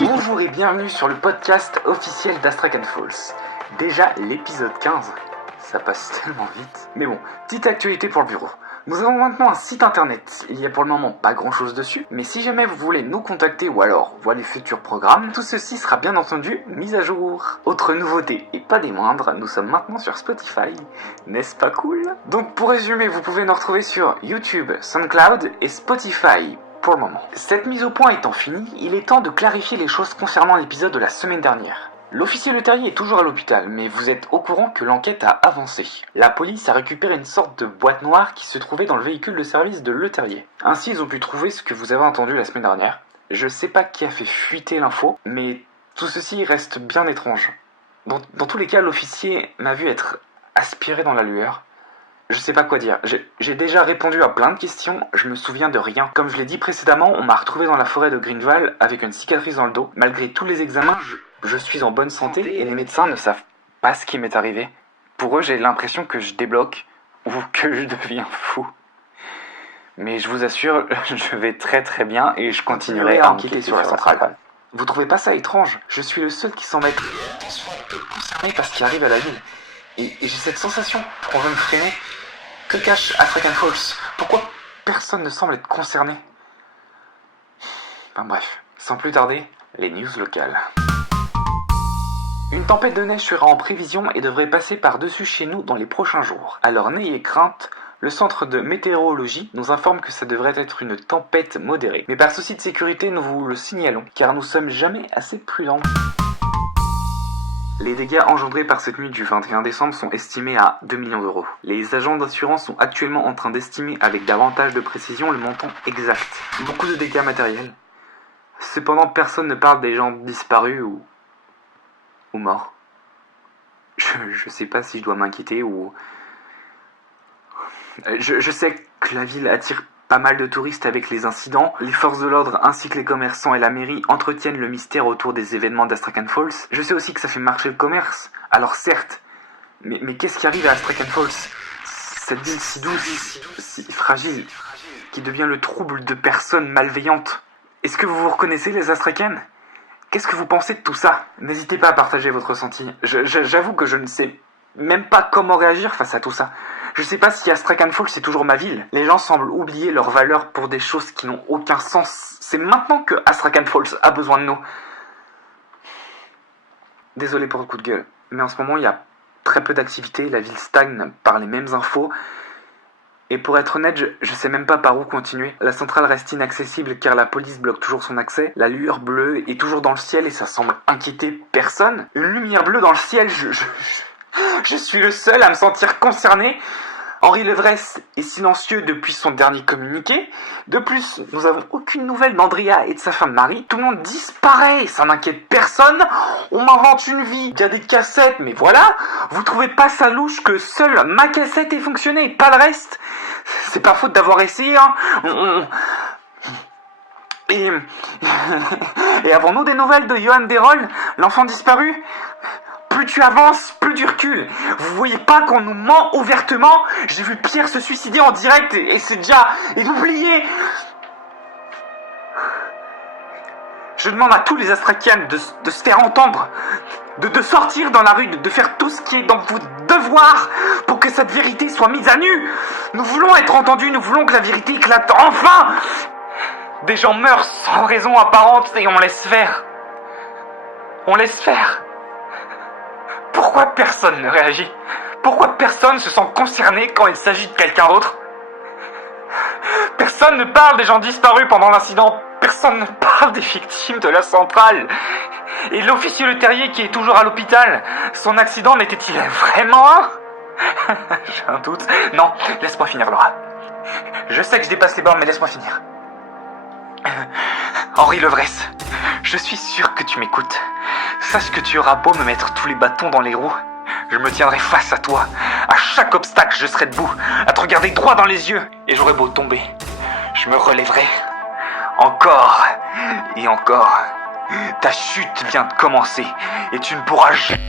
Bonjour et bienvenue sur le podcast officiel d'Astrakhan Falls. Déjà l'épisode 15, ça passe tellement vite. Mais bon, petite actualité pour le bureau. Nous avons maintenant un site internet, il y a pour le moment pas grand chose dessus, mais si jamais vous voulez nous contacter ou alors voir les futurs programmes, tout ceci sera bien entendu mis à jour. Autre nouveauté, et pas des moindres, nous sommes maintenant sur Spotify, n'est-ce pas cool? Donc pour résumer, vous pouvez nous retrouver sur YouTube, SoundCloud et Spotify. Pour le moment. Cette mise au point étant finie, il est temps de clarifier les choses concernant l'épisode de la semaine dernière. L'officier Leterrier est toujours à l'hôpital, mais vous êtes au courant que l'enquête a avancé. La police a récupéré une sorte de boîte noire qui se trouvait dans le véhicule de service de Leterrier. Ainsi, ils ont pu trouver ce que vous avez entendu la semaine dernière. Je sais pas qui a fait fuiter l'info, mais tout ceci reste bien étrange. Dans tous les cas, l'officier m'a vu être aspiré dans la lueur. Je sais pas quoi dire. J'ai déjà répondu à plein de questions, je me souviens de rien. Comme je l'ai dit précédemment, on m'a retrouvé dans la forêt de Greenval avec une cicatrice dans le dos. Malgré tous les examens, je suis en bonne santé et les médecins ne savent pas ce qui m'est arrivé. Pour eux, j'ai l'impression que je débloque ou que je deviens fou. Mais je vous assure, je vais très très bien et je continuerai à enquêter sur la centrale. Vous trouvez pas ça étrange? Je suis le seul qui semble être concerné par ce qui arrive à la ville. Et j'ai cette sensation qu'on veut me freiner. Que cache Astrakhan Falls? Pourquoi personne ne semble être concerné? Enfin bref, sans plus tarder, les news locales. Une tempête de neige sera en prévision et devrait passer par-dessus chez nous dans les prochains jours. Alors n'ayez crainte, le centre de météorologie nous informe que ça devrait être une tempête modérée. Mais par souci de sécurité, nous vous le signalons, car nous sommes jamais assez prudents. Les dégâts engendrés par cette nuit du 21 décembre sont estimés à 2 millions d'euros. Les agents d'assurance sont actuellement en train d'estimer avec davantage de précision le montant exact. Beaucoup de dégâts matériels. Cependant, personne ne parle des gens disparus ou morts. Je sais pas si je dois m'inquiéter ou... Je sais que la ville attire pas mal de touristes avec les incidents. Les forces de l'ordre ainsi que les commerçants et la mairie entretiennent le mystère autour des événements d'Astrakhan Falls. Je sais aussi que ça fait marcher le commerce. Alors certes, mais qu'est-ce qui arrive à Astrakhan Falls? Cette ville si douce, si fragile, qui devient le trouble de personnes malveillantes. Est-ce que vous vous reconnaissez les Astrakhan? Qu'est-ce que vous pensez de tout ça? N'hésitez pas à partager votre ressenti. J'avoue que je ne sais même pas comment réagir face à tout ça. Je sais pas si Astrakhan Falls c'est toujours ma ville. Les gens semblent oublier leurs valeurs pour des choses qui n'ont aucun sens. C'est maintenant que Astrakhan Falls a besoin de nous. Désolé pour le coup de gueule, mais en ce moment il y a très peu d'activités, la ville stagne par les mêmes infos. Et pour être honnête, je sais même pas par où continuer. La centrale reste inaccessible car la police bloque toujours son accès. La lueur bleue est toujours dans le ciel et ça semble inquiéter personne. Une lumière bleue dans le ciel, je suis le seul à me sentir concerné. Henri Levresse est silencieux depuis son dernier communiqué. De plus, nous n'avons aucune nouvelle d'Andrea et de sa femme Marie. Tout le monde disparaît, ça n'inquiète personne. On m'invente une vie via des cassettes, mais voilà. Vous trouvez pas ça louche que seule ma cassette ait fonctionné et pas le reste? C'est pas faute d'avoir essayé, hein. Et avons-nous des nouvelles de Johan Derol, l'enfant disparu? Plus tu avances, plus tu recules. Vous voyez pas qu'on nous ment ouvertement? J'ai vu Pierre se suicider en direct et c'est déjà... Et oublié. Je demande à tous les Astrakhan de se faire entendre, de sortir dans la rue, de faire tout ce qui est dans vos devoirs pour que cette vérité soit mise à nu. Nous voulons être entendus, nous voulons que la vérité éclate enfin. Des gens meurent sans raison apparente et on laisse faire. On laisse faire. Pourquoi personne ne réagit? Pourquoi personne se sent concerné quand il s'agit de quelqu'un d'autre? Personne ne parle des gens disparus pendant l'incident. Personne ne parle des victimes de la centrale. Et l'officier Leterrier qui est toujours à l'hôpital, son accident n'était-il vraiment un? J'ai un doute. Non, laisse-moi finir, Laura. Je sais que je dépasse les bornes, mais laisse-moi finir. Henri Levresse, je suis sûr que tu m'écoutes. Sache que tu auras beau me mettre tous les bâtons dans les roues, je me tiendrai face à toi. À chaque obstacle, je serai debout, à te regarder droit dans les yeux. Et j'aurai beau tomber, je me relèverai. Encore et encore. Ta chute vient de commencer et tu ne pourras jamais...